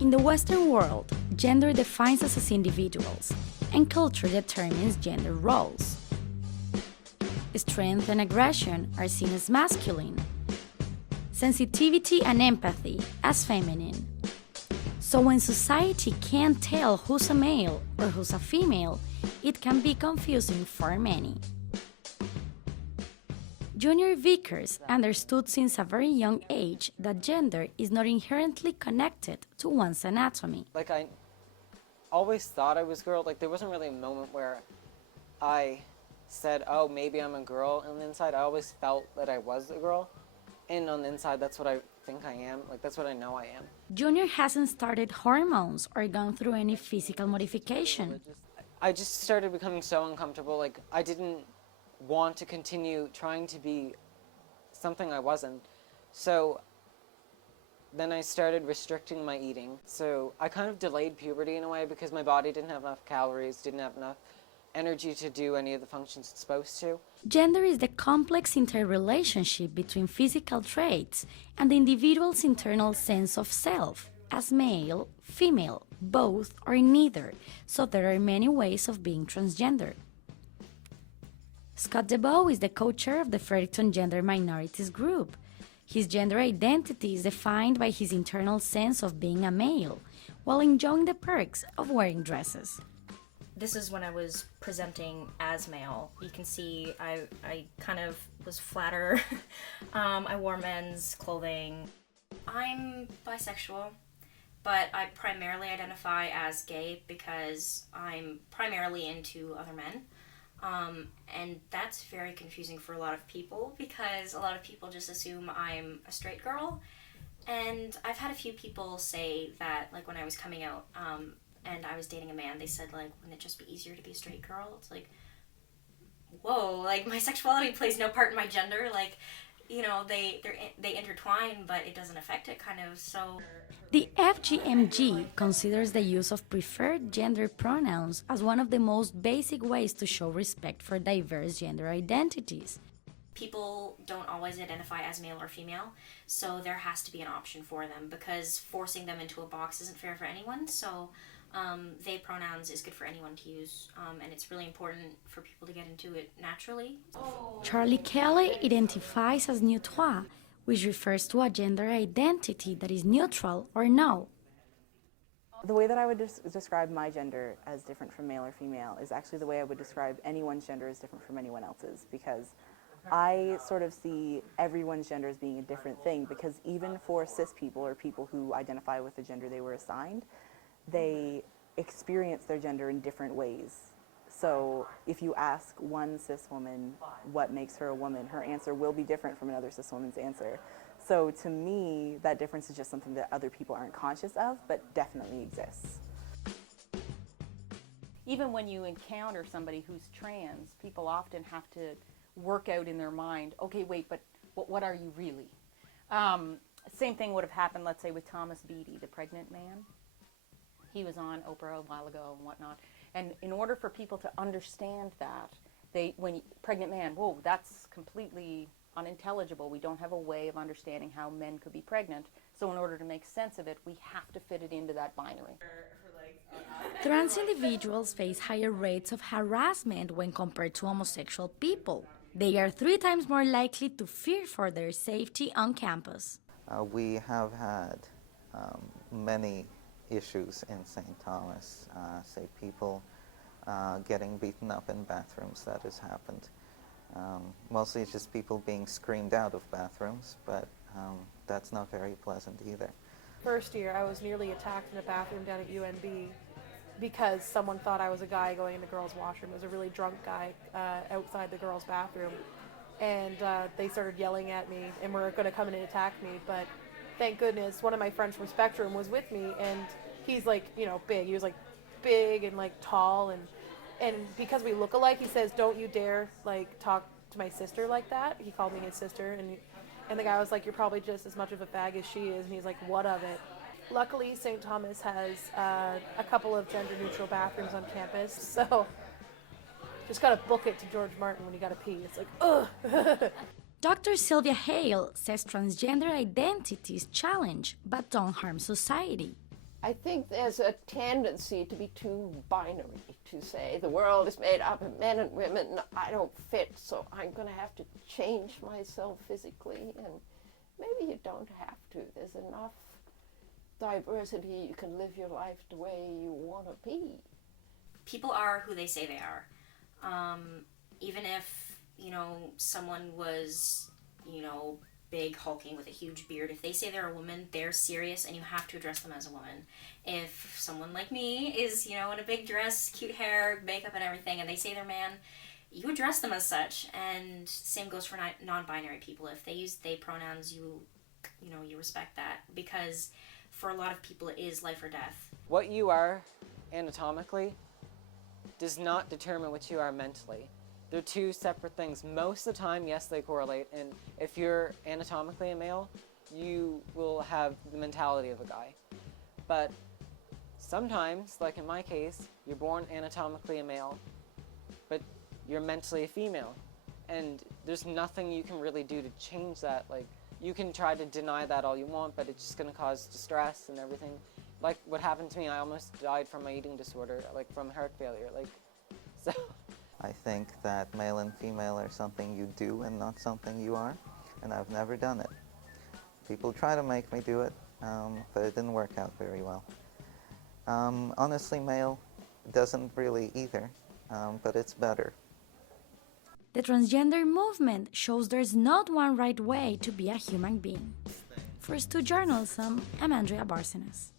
In the Western world, gender defines us as individuals, and culture determines gender roles. Strength and aggression are seen as masculine, sensitivity and empathy as feminine. So when society can't tell who's a male or who's a female, it can be confusing for many. Junior Vickers understood since a very young age that gender is not inherently connected to one's anatomy. Like, I always thought I was a girl. Like, there wasn't really a moment where I said, oh, maybe I'm a girl on the inside. I always felt that I was a girl. And on the inside, that's what I think I am. Like, that's what I know I am. Junior hasn't started hormones or gone through any physical modification. I just started becoming so uncomfortable. Like, I didn't want to continue trying to be something I wasn't. So then I started restricting my eating. So I kind of delayed puberty in a way because my body didn't have enough calories, didn't have enough energy to do any of the functions it's supposed to. Gender is the complex interrelationship between physical traits and the individual's internal sense of self, as male, female, both, or neither, so there are many ways of being transgender. Scott DeBow is the co-chair of the Fredericton Gender Minorities Group. His gender identity is defined by his internal sense of being a male, while enjoying the perks of wearing dresses. This is when I was presenting as male. You can see I kind of was flatter. I wore men's clothing. I'm bisexual, but I primarily identify as gay because I'm primarily into other men. And that's very confusing for a lot of people because a lot of people just assume I'm a straight girl. And I've had a few people say that, like, when I was coming out and I was dating a man, they said, like, wouldn't it just be easier to be a straight girl? It's like, whoa, like, my sexuality plays no part in my gender. Like, you know, they intertwine, but it doesn't affect it, kind of, so. The FGMG considers the use of preferred gender pronouns as one of the most basic ways to show respect for diverse gender identities. People don't always identify as male or female, so there has to be an option for them because forcing them into a box isn't fair for anyone, so they pronouns is good for anyone to use, and it's really important for people to get into it naturally. Charlie Kelly identifies as neutre, which refers to a gender identity that is neutral or no. The way that I would describe my gender as different from male or female is actually the way I would describe anyone's gender as different from anyone else's, because I sort of see everyone's gender as being a different thing, because even for cis people or people who identify with the gender they were assigned, they experience their gender in different ways. So if you ask one cis woman what makes her a woman, her answer will be different from another cis woman's answer. So to me, that difference is just something that other people aren't conscious of, but definitely exists. Even when you encounter somebody who's trans, people often have to work out in their mind, okay, wait, but what are you really? Same thing would have happened, let's say, with Thomas Beatty, the pregnant man. He was on Oprah a while ago and whatnot. And in order for people to understand that, pregnant man, whoa, that's completely unintelligible. We don't have a way of understanding how men could be pregnant. So in order to make sense of it, we have to fit it into that binary. Trans individuals face higher rates of harassment when compared to homosexual people. They are 3 times more likely to fear for their safety on campus. We have had many issues in St. Thomas, say people getting beaten up in bathrooms. That has happened. Mostly it's just people being screamed out of bathrooms, but that's not very pleasant either. First year, I was nearly attacked in a bathroom down at UNB because someone thought I was a guy going in the girls' washroom. It was a really drunk guy outside the girls' bathroom, and they started yelling at me and were going to come in and attack me, but thank goodness one of my friends from Spectrum was with me, and he's like, you know, big. He was like big and like tall, and because we look alike, he says, "Don't you dare like talk to my sister like that." He called me his sister, and the guy was like, "You're probably just as much of a fag as she is," and he's like, "What of it?" Luckily, St. Thomas has a couple of gender-neutral bathrooms on campus, so just gotta book it to George Martin when you gotta pee. It's like, ugh. Dr. Sylvia Hale says transgender identities challenge but don't harm society. I think there's a tendency to be too binary, to say the world is made up of men and women, I don't fit, so I'm going to have to change myself physically. And maybe you don't have to. There's enough diversity, you can live your life the way you want to be. People are who they say they are. Even if, someone was, big, hulking with a huge beard, if they say they're a woman, they're serious and you have to address them as a woman. If someone like me is, in a big dress, cute hair, makeup and everything, and they say they're man, you address them as such. And same goes for non-binary people. If they use they pronouns, you respect that, because for a lot of people it is life or death. What you are anatomically does not determine what you are mentally. They're two separate things. Most of the time, yes, they correlate, and if you're anatomically a male, you will have the mentality of a guy. But sometimes, like in my case, you're born anatomically a male, but you're mentally a female. And there's nothing you can really do to change that. Like, you can try to deny that all you want, but it's just going to cause distress and everything. Like what happened to me, I almost died from my eating disorder, like from heart failure. So. I think that male and female are something you do and not something you are, and I've never done it. People try to make me do it, but it didn't work out very well. Honestly, male doesn't really either, but it's better. The transgender movement shows there's not one right way to be a human being. For Stu Journalism, I'm Andrea Bárcenas.